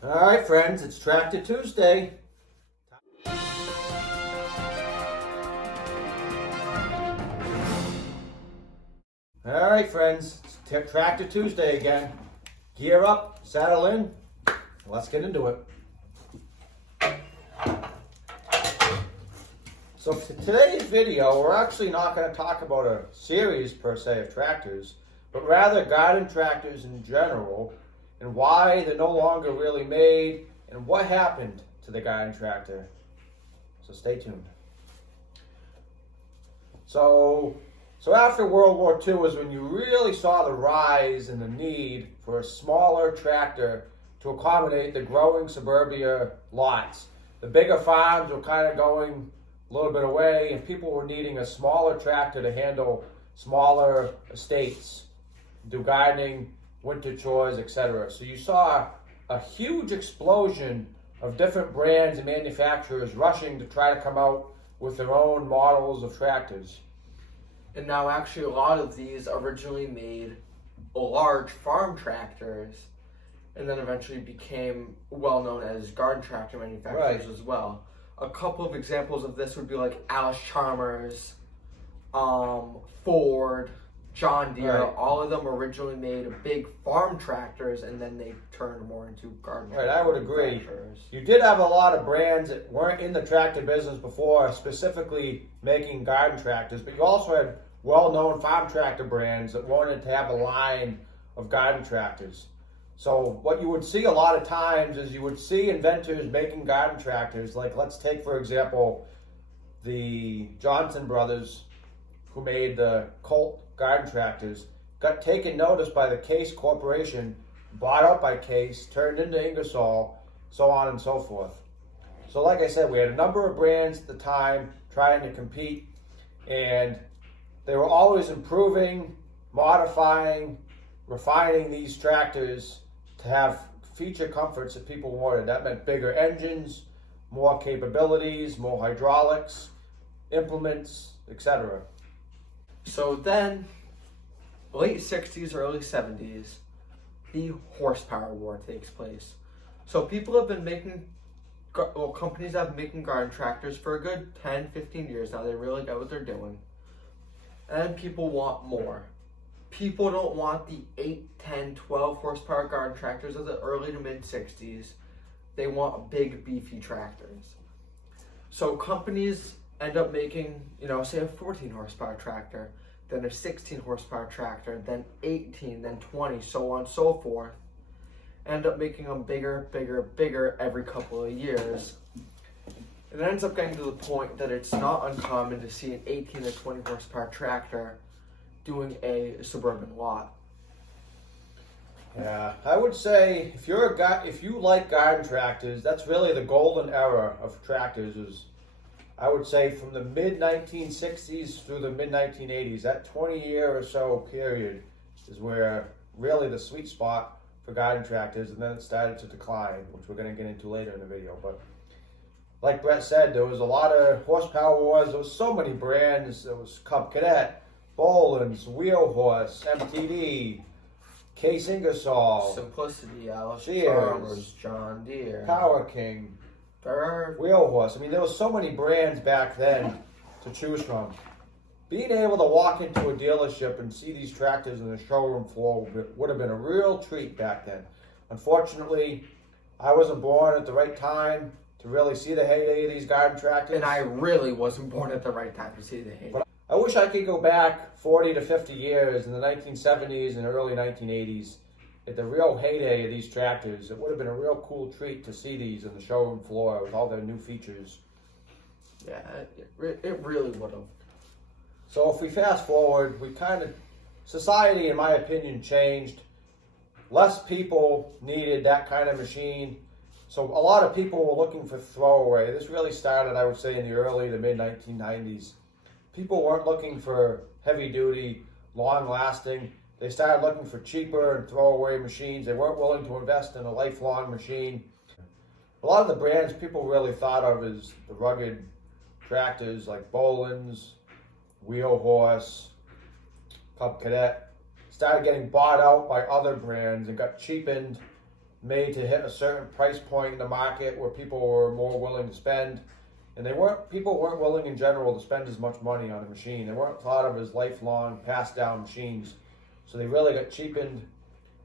All right, friends, it's Tractor Tuesday. All right, friends, it's Tractor Tuesday again. Gear up, saddle in, let's get into it. So for today's video, we're actually not going to talk about a series per se of tractors, but rather garden tractors in general and why they're no longer really made and what happened to the garden tractor. So stay tuned. So after World War II was when you really saw the rise in the need for a smaller tractor to accommodate the growing suburbia lots. The bigger farms were kind of going a little bit away, and people were needing a smaller tractor to handle smaller estates, do gardening, winter chores, etc. So you saw a huge explosion of different brands and manufacturers rushing to try to come out with their own models of tractors. And now actually a lot of these originally made large farm tractors and then eventually became well known as garden tractor manufacturers as well. A couple of examples of this would be like Allis-Chalmers, Ford, John Deere. Right. All of them originally made big farm tractors and then they turned more into garden tractor I would agree. manufacturers. You did have a lot of brands that weren't in the tractor business before, specifically making garden tractors, but you also had well-known farm tractor brands that wanted to have a line of garden tractors. So what you would see a lot of times is you would see inventors making garden tractors. Like, let's take, for example, the Johnson brothers who made the Colt garden tractors, got taken notice by the Case Corporation, bought out by Case, turned into Ingersoll, so on and so forth. So like I said, we had a number of brands at the time trying to compete, and they were always improving, modifying, refining these tractors to have feature comforts that people wanted. That meant bigger engines, more capabilities, more hydraulics, implements, etc. So then, late 60s, early 70s, the horsepower war takes place. So people have been companies have been making garden tractors for a good 10, 15 years now. They really know what they're doing. And people want more. People don't want the 8, 10, 12 horsepower garden tractors of the early to mid 60s. They want big, beefy tractors. So companies end up making, say a 14 horsepower tractor, then a 16 horsepower tractor, then 18, then 20, so on and so forth. End up making them bigger, bigger, bigger every couple of years. It ends up getting to the point that it's not uncommon to see an 18 or 20 horsepower tractor doing a suburban lot. Yeah, I would say if you like garden tractors, that's really the golden era of tractors. Is I would say from the mid 1960s through the mid 1980s. That 20-year or so period is where really the sweet spot for garden tractors, and then it started to decline, which we're going to get into later in the video. But like Brett said, there was a lot of horsepower wars. There was so many brands. There was Cub Cadet, Boland's, Wheel Horse, MTD, Case Ingersoll, Simplicity, Cheers, Allis-Chalmers, John Deere, Power King, There are Wheel Horse. I mean, there was so many brands back then to choose from. Being able to walk into a dealership and see these tractors on the showroom floor would have been a real treat back then. Unfortunately, I wasn't born at the right time to really see the heyday of these garden tractors. and I really wasn't born at the right time to see the hate. But I wish I could go back 40 to 50 years in the 1970s and early 1980s at the real heyday of these tractors. It would have been a real cool treat to see these on the showroom floor with all their new features. Yeah, it really would have. So if we fast forward, society, in my opinion, changed. Less people needed that kind of machine. So a lot of people were looking for throwaway. This really started, I would say, in the early to mid 1990s. People weren't looking for heavy duty, long lasting. They started looking for cheaper and throwaway machines. They weren't willing to invest in a lifelong machine. A lot of the brands people really thought of as the rugged tractors like Boland's, Wheel Horse, Cub Cadet, started getting bought out by other brands and got cheapened made to hit a certain price point in the market where people were more willing to spend. And people weren't willing in general to spend as much money on a machine. They weren't thought of as lifelong passed down machines. So they really got cheapened,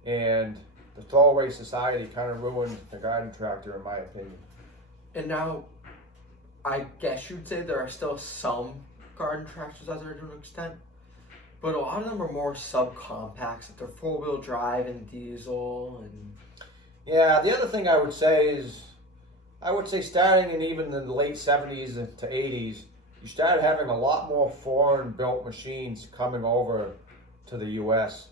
and the throwaway society kind of ruined the garden tractor, in my opinion. And now, I guess you'd say there are still some garden tractors out there to an extent, but a lot of them are more subcompacts, that they're 4-wheel drive and diesel. And Yeah, the other thing I would say starting in even the late 70s to 80s, you started having a lot more foreign-built machines coming over to the U.S.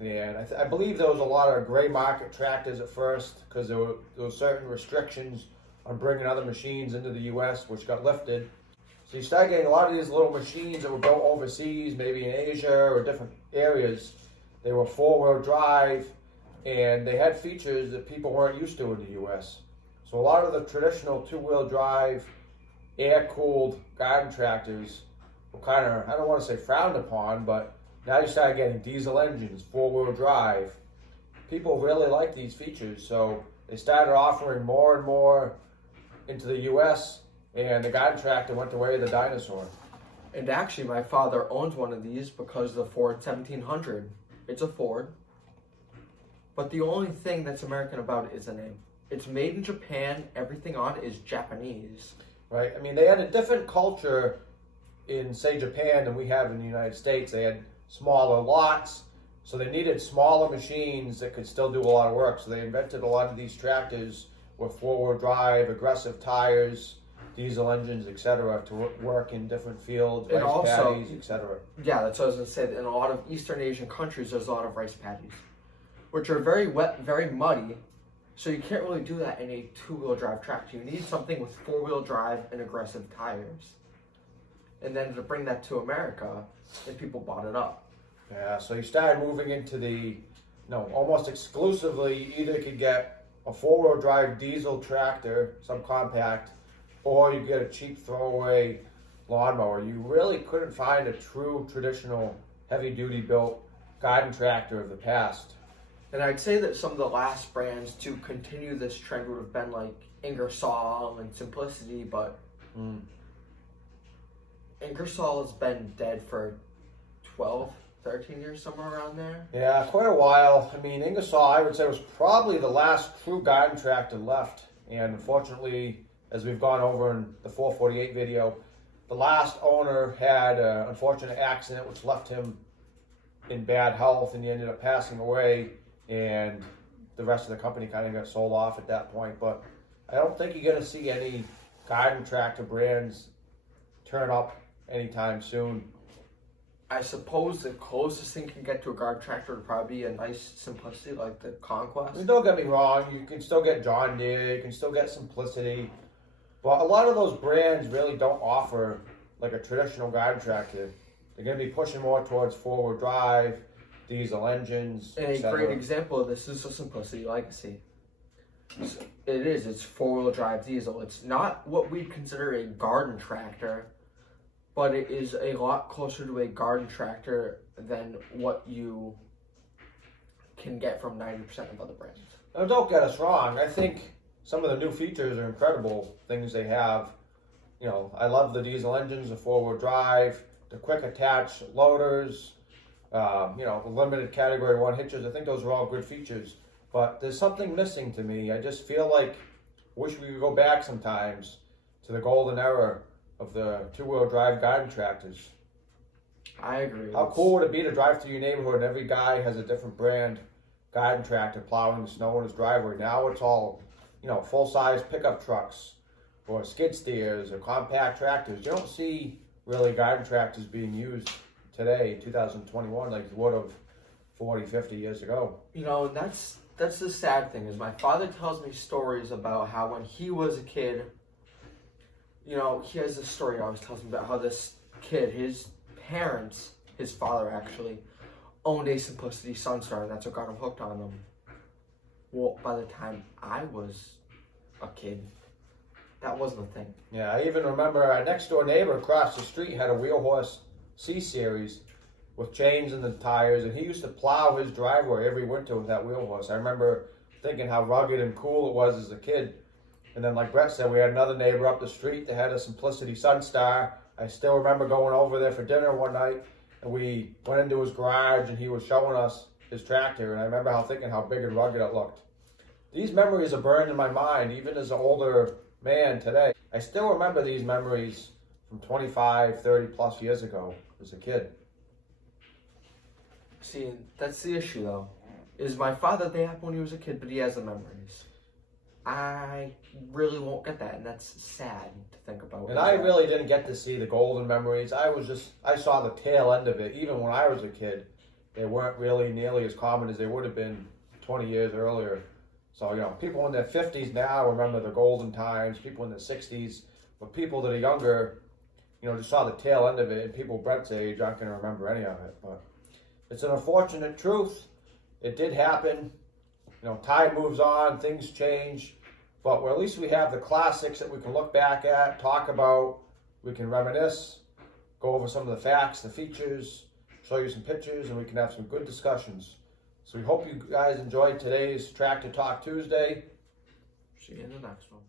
And I believe there was a lot of gray market tractors at first because there were certain restrictions on bringing other machines into the U.S., which got lifted. So you start getting a lot of these little machines that were built overseas, maybe in Asia or different areas. They were 4-wheel drive, and they had features that people weren't used to in the U.S. So a lot of the traditional 2-wheel drive, air-cooled garden tractors were kind of, I don't want to say frowned upon, but now you start getting diesel engines, 4-wheel drive. People really like these features, so they started offering more and more into the U.S., and the garden tractor went the way of the dinosaur. And actually, my father owns one of these because of the Ford 1700. It's a Ford, but the only thing that's American about it is the name. It's made in Japan. Everything on it is Japanese. Right? I mean, they had a different culture in, say, Japan than we have in the United States. They had smaller lots, so they needed smaller machines that could still do a lot of work. So they invented a lot of these tractors with 4-wheel drive, aggressive tires, diesel engines, etc., to work in different fields, And rice also- paddies, etc. Yeah, that's what I was going to say. In a lot of Eastern Asian countries, there's a lot of rice paddies, which are very wet, very muddy. So you can't really do that in a 2-wheel drive tractor. You need something with 4-wheel drive and aggressive tires. And then to bring that to America, and people bought it up. Yeah, so you started moving into almost exclusively, you either could get a 4-wheel drive diesel tractor, subcompact, or you get a cheap throwaway lawnmower. You really couldn't find a true traditional heavy-duty built garden tractor of the past. And I'd say that some of the last brands to continue this trend would have been like Ingersoll and Simplicity, but Ingersoll has been dead for 12, 13 years, somewhere around there. Yeah, quite a while. I mean, Ingersoll, I would say, was probably the last true garden tractor left. And unfortunately, as we've gone over in the 448 video, the last owner had an unfortunate accident which left him in bad health, and he ended up passing away, and the rest of the company kind of got sold off at that point. But I don't think you're going to see any garden tractor brands turn up anytime soon. I suppose the closest thing can get to a garden tractor would probably be a nice Simplicity like the Conquest. I mean, don't get me wrong, you can still get John Deere, you can still get Simplicity, but a lot of those brands really don't offer like a traditional garden tractor. They're going to be pushing more towards 4-wheel drive, diesel engines, And a great example of this is the Simplicity Legacy. It's 4-wheel drive diesel. It's not what we'd consider a garden tractor, but it is a lot closer to a garden tractor than what you can get from 90% of other brands. Now, don't get us wrong. I think some of the new features are incredible things they have. You know, I love the diesel engines, the 4-wheel drive, the quick attach loaders, the limited category 1 hitches. I think those are all good features. But there's something missing to me. I just feel like, wish we could go back sometimes to the golden era of the 2-wheel drive garden tractors. I agree. How cool would it be to drive through your neighborhood and every guy has a different brand garden tractor plowing the snow in his driveway? Now it's all, full-size pickup trucks or skid steers or compact tractors. You don't see really garden tractors being used today, 2021, like you would have 40, 50 years ago. And that's the sad thing is my father tells me stories about how when he was a kid, he has this story he always tells me about how this kid, his parents, his father actually, owned a Simplicity Sunstar, and that's what got him hooked on them. Well, by the time I was a kid, that wasn't a thing. Yeah, I even remember our next door neighbor across the street had a Wheelhorse C-Series with chains in the tires, and he used to plow his driveway every winter with that Wheelhorse. I remember thinking how rugged and cool it was as a kid. And then, like Brett said, we had another neighbor up the street that had a Simplicity Sunstar. I still remember going over there for dinner one night, and we went into his garage, and he was showing us his tractor. And I remember thinking how big and rugged it looked. These memories are burned in my mind, even as an older man today. I still remember these memories from 25, 30 plus years ago as a kid. See, that's the issue though. Is my father, they happened when he was a kid, but he has the memories. I really won't get that, and that's sad to think about. And I really didn't get to see the golden memories. I saw the tail end of it. Even when I was a kid, they weren't really nearly as common as they would have been 20 years earlier. So, people in their 50s now remember the golden times, people in their 60s, but people that are younger, just saw the tail end of it, and people Brett's age aren't going to remember any of it. But it's an unfortunate truth. It did happen. Time moves on, things change, but at least we have the classics that we can look back at, talk about, we can reminisce, go over some of the facts, the features, show you some pictures, and we can have some good discussions. So we hope you guys enjoyed today's Tractor Talk Tuesday. See you in the next one.